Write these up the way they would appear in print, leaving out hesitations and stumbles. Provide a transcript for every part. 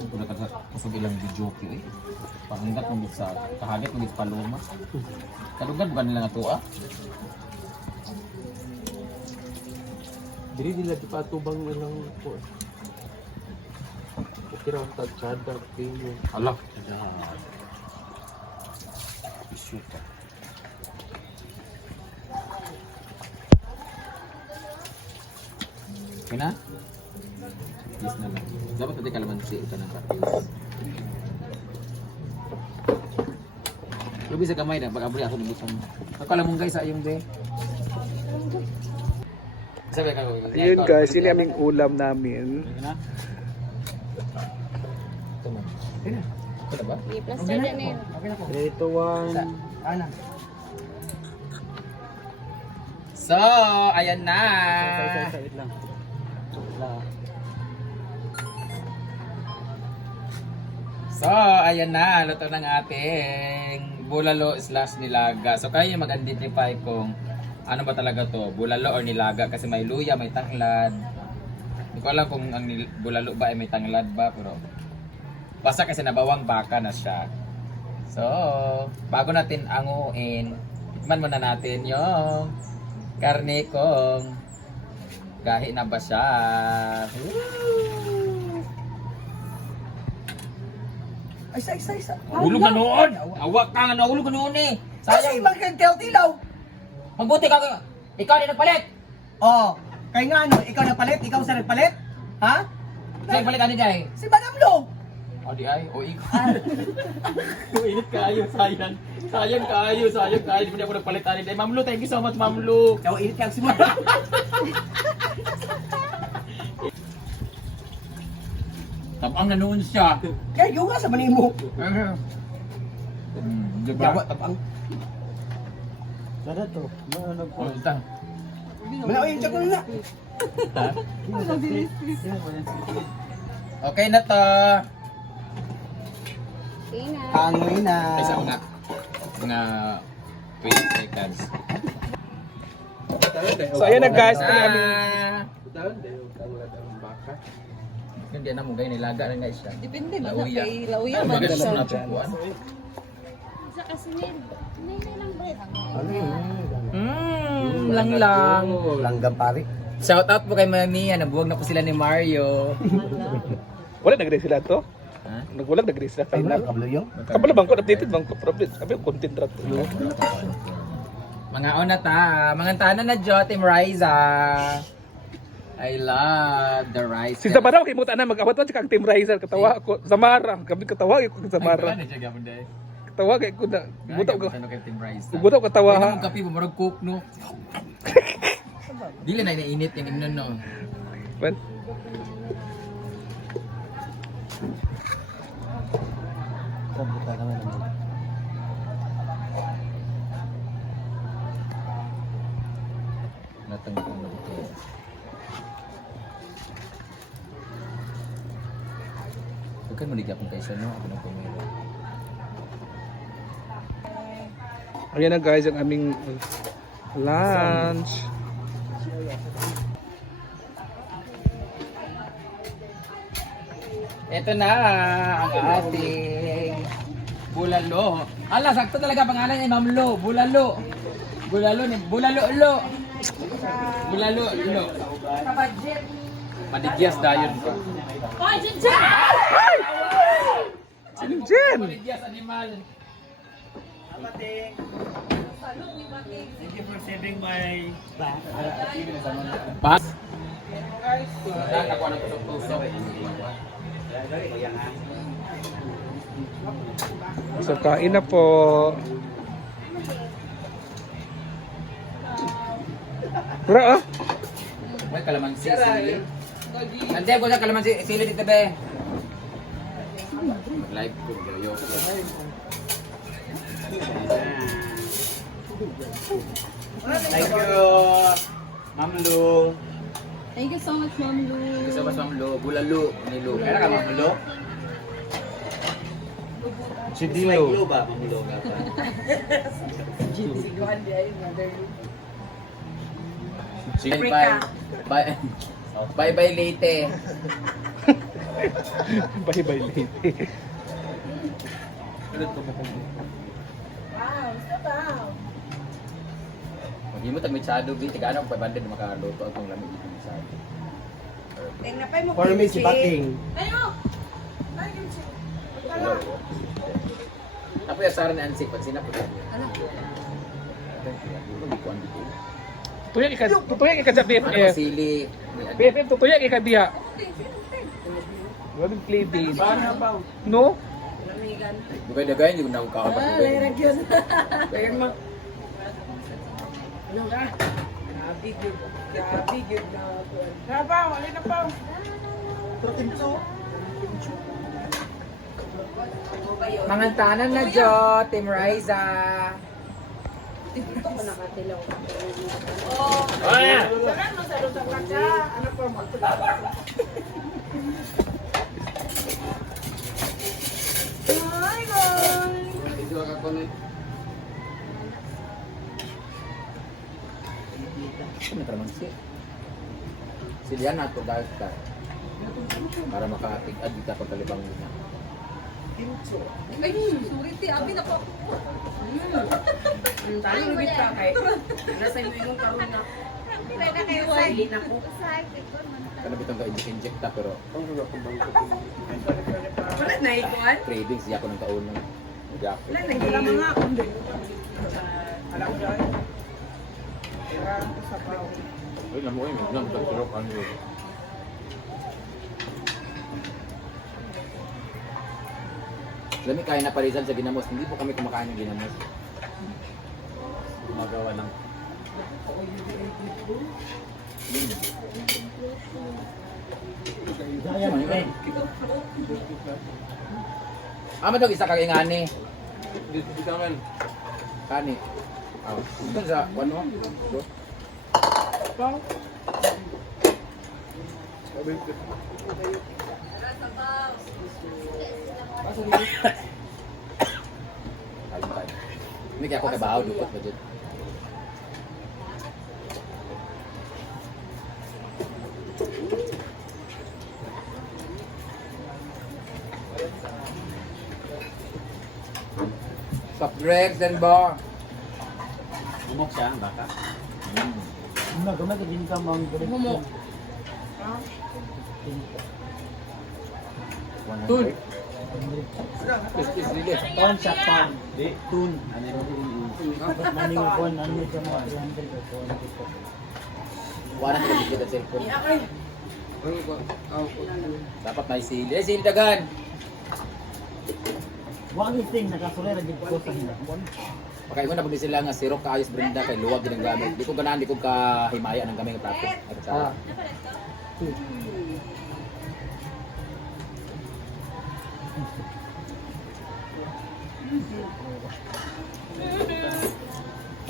Kung kusog ilang video ko eh. Panghingat mong sa kahagit mong sa paloma. Kalugan ba nila nga to ah? Dili nila di pa tubang lang po. Okay raw tatsada kayo. Alak. Isu ka. Okay na? Yes na lang. Dapat pati kalamansi ito ng kapis. Lubi sa kamay na, pag-abri ako ng butang. Akala mong guys, ayong de. Sabi ka, Ayun guys, yun yung aming ulam namin. Ito na? Ito na. Ito na. Ito na ba? I-plaster na yun. Okay na po. 3, 2, 1. So, ayan na. Wait lang. So, ayan na. Luto ng ating bulalo / nilaga. So, kayo mag-identify kung ano ba talaga to, bulalo or nilaga. Kasi may luya, may tanglad. Hindi ko alam kung ang bulalo ba ay may tanglad ba. Pero basta kasi nabawang baka na siya. So, bago natin anguin, tikman muna natin yung karne kong gahi na ba siya. Ay, isa. Hulog na noon! Awak ka nga na, hulog na noon eh! Kasi Sayang! magkagtilaw-tilaw. Magbuti ka! Ikaw din nagpalit! Oh, kaya nga ano, ikaw nagpalit? Ikaw sa nagpalit? Ha? Sa'yo palit ano dyan eh? Si Madam Lo. O di ay, o ikaw. Init kayo, sayang. Sayang kayo. Di ba di ako nagpalit ano dyan? Ma'am Lu, thank you so much, Ma'am Lu. Ikaw, init ka ang simula. Tabang na noon siya. Kaya yung nga sa manimo. Diba? Yawa, tabang. Sada to. Ano po? O, ita. Malawin siya ko na. Okay na to. Ingat. Hangoy na. Isa ko nga. Mga 20 seconds. So ayan na guys, ito yung aming Taon dayo tanglad ang baka. Yun di na mo gaya nilaga na nga siya. Depende ba na Lauya. kay lauya Ano man ba gusto siya. na pupuan? Sa kasinil. Nay lang bread. Ano yun? Lang. Langgam pare. Shout out po kay Mania, nabuwag na po sila ni Mario. wala nag-race sila to. Ha? Nagwala nag-race sila Ay, final. kablo yung. Kabalo bangko updated bangko problem. Sabi ko content ra to. Mga ona ta, mga tanan na Jo, Team Riza. I love the rice. Si Samara makimuta na mag-awat pa sa Team Riser katawa ako. Samara, kami katawa ko sa Samara. Ay, siya gamon dai. Katawa kay ko na. Buta ko. Ano kay Team Riza? Buta ko katawa Ay, ha. namang kape, bumarag cook, no? Dili na inainit yung inon, no? Well, Sabuta ka na naman. Natang ko na ito. Huwag ka maligap ng kaisa, no? Ako na pumilo. ayan na guys ang aming lunch. Ito na ang ating bulalo. Ala, sakto talaga pangalan ni Ma'am Lo. Bulalo. Bulalo ni Bulalo Lo. Bulalo Lo. Madigyas dayon pa. Sino dyan? Madigyas animal. Thank you for saving my Pas. Nakakuha ng tusok-tusok. So kain na po. Bra ah. May kalamansi sili. Nandiyan ko sa kalamansi sili dito be. Live ko yo. Thank you, Ma'am Lu. Thank you so much, Ma'am Lu. Gusto ba Ma'am Lo? Bulalo ni Lo. Kaya ka Ma'am Lu? Si Dio ba Ma'am Lu ka pa? Sige, bye. Bye. Bye bye late. Bye-bye lady. Hindi mo tag mitsado, bi. Tiga-ano ko 500 na makaluto atong lamig dito mitsado. For me, si Bating. Apa yung saran ni Ansik? Pag sinapot yan. Ano? Tutuyak ika sa Ano BFF. sili? BFF, tutuyak ika diha. Grabe play date. No? Dugay-dugay, hindi ko na akong kakapag-dugay. Mangantanan na Jo, Team Riza. Ano traman siya? Silihan na ito dahil ka. Para makatig-ad kita pagkalibang niya. Ay, sorry ti, abi na po. Ang talo lugit pa kay. Nasa yung karon na. Pila na kayo sa Kana bitong ka-inject ta pero Wala na ikuan. cravings siya ko ng kaunang. Jack. Wala na gila mga kundi. Uy, namuhay mo. Nang tagsurok ano yun. Lami kain na parisan sa ginamos. Hindi po kami kumakain ng ginamos. Gumagawa ng... Dog, isa kag ingani. Dito naman. Kani. Ito sa, ano? Ini kayak aku kayak bau dukot budget. Soft drinks and bar. Umok siya, baka. Gamay ka din ka mang Momo. Tun. Is really. Ton sa pan. Di, tun. Ano yung Maning kon ano sa mga 300 ko. Wala na kita sa cellphone. Dapat may sili. Eh, sili dagan. Wag thing nakasulay ra gid ko sa hinakon. Pakaingon na pag sila nga sirok kaayos Brenda kay luwag din ang gamit. Di ko ganahan, di ko kahimaya ng gamay ng plato. At sa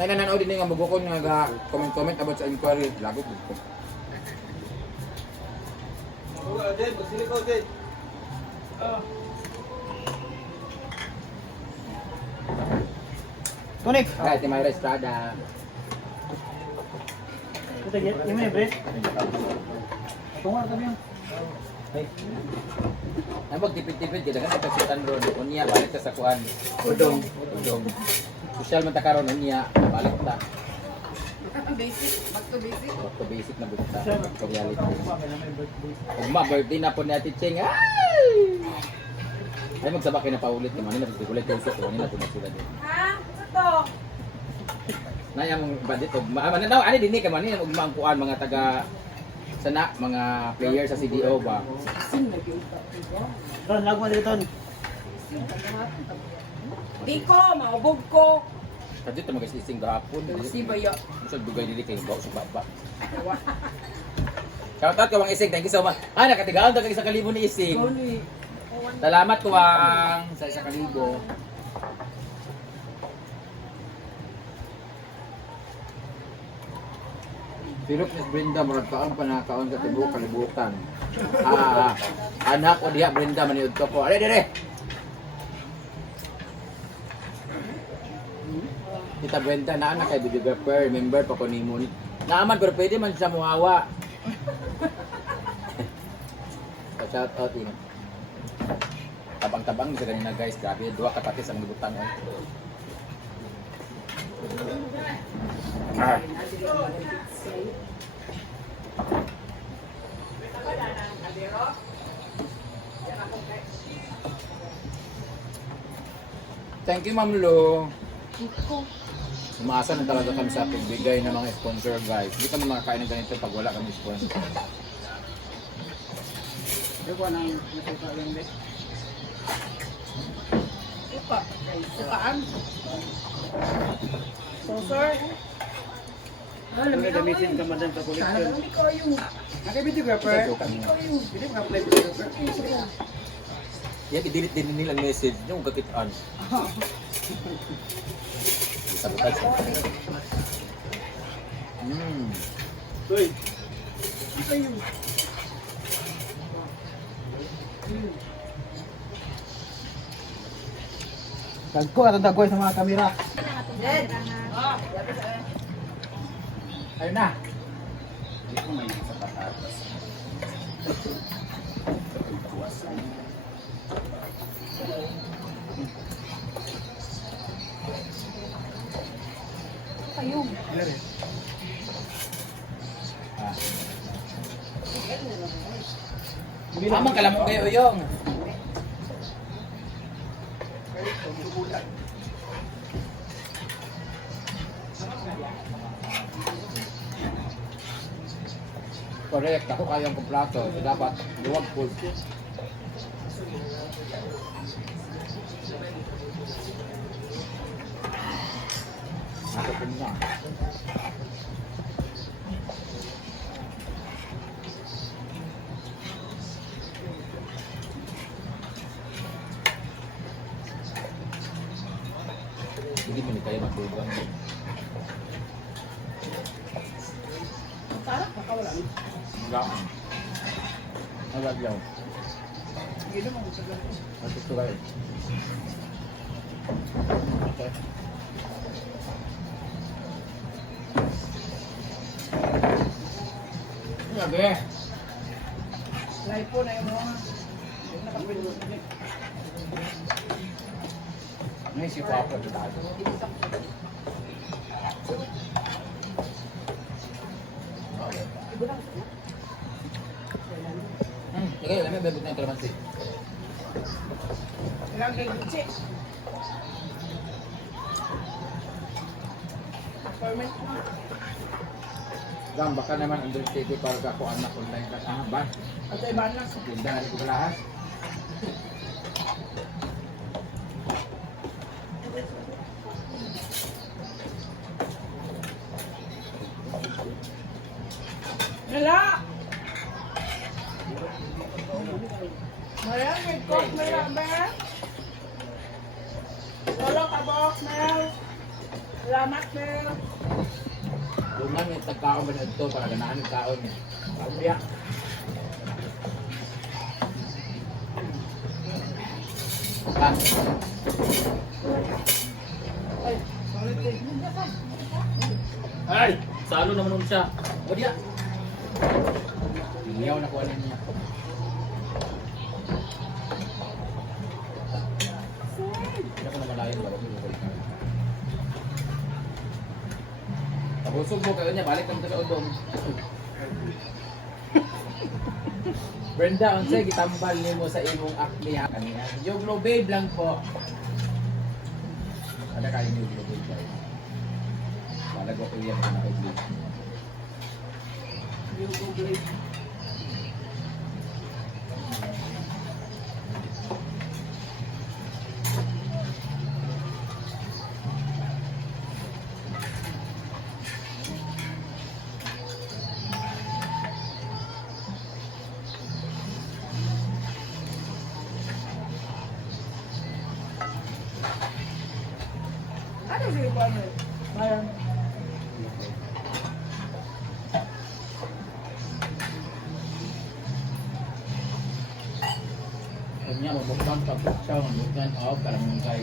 ay nananaw din nga magukon nga comment about sa inquiry. Lagot ko. Tonik. Ay, ti Mayra Estrada. Kita get ime bre. Tungar kami yan. Ay. Ay magtipid-tipid kita kan sa kasitan ron. Unya balik ta sa kuan. Udong. Social man ta karon unya balik ta. Basic, back to basic. Back to basic na buta. Sa reality. Ugma birthday na po ni Ate Cheng. Ay magsabak na paulit ni manila sa kulay tusok ko nila po na sila din. Ha? Ito. Na yung bandit ugma. Mananaw ani dinhi ka manila ugma ang kuan mga taga sana mga player sa CDO ba. Ton lagma dito ton. Di ko, maubog ko. Kadto ta magasising gahapon. Si Baya. Sa dugay dili kay bawo sa baba. Shout out ka Wang Ising, thank you so much. Nakatigaan ta kay sa kalibo ni Ising. Salamat Wang sa isa kalibo. Sirop ni Brenda murag kaon pa nakaon sa tibuok kalibutan. Anak ko diha Brenda maniud ko ko. Dire. Kita Brenda na anak kay videographer, member pa ko nimo. Naaman pero pwede man siya muhawa. shout out yun. Tabang-tabang sa ganina guys, grabe. Dua kapatid sa mga butang. Ah. Thank you, Ma'am Lo. Umaasa na talaga kami sa pagbigay ng mga sponsor, guys. Hindi kami makakain ng ganito pag wala kami sponsor. Ukaan. So, sir. Ano gamitin ka madam sa collection? Hindi ko yung... Ito kami. Hindi mo ka-apply videographer. Yan, i-delete din nila ang message nyo kung kakitaan. Sabotage. Uy, Dagko at dagko sa mga kamera. Ayun na. Hindi ko may sa patatas. Kayo. Amang kalamong kayo yung. Correct, ako kayang kumplato. So dapat luwag full. Nakapin na. Hindi mo ni kayo matulog. Wala. Nalagyaw. Gusto kayo. Okay. Grabe. Live po na yung mga... May si Papa sa tayo. Sige, alam mo, bebot na yung kalamansi. Ilang kay Gucci. Permit mo. Gang, baka naman ang City para ka kung anak online ka sa ba? At iba na. Tinda na ko lahat. Nala! Maya, may coke na lang ba? Wala kabok na. Salamat na. Tungan yung tagkaon ba na ito para ganahan yung kaon niya. Kaon niya. Ah, Ay, sorry po. ay! Salo naman nun siya. O diya. Iniyaw na kuha niya. Hindi ko na malayan ba? Tabusog mo kayo niya, balik kami sa udong. Brenda, unsay gitambal nimo sa imong acne ha kaniya. Yung Glow Babe lang po. Ada kayo yung Glow Babe guys. Balago ko yan na kay Glow. Ano sa'yo ba ano? Bayan. Kanya mabuktan pag buktan, buktan off, parang kay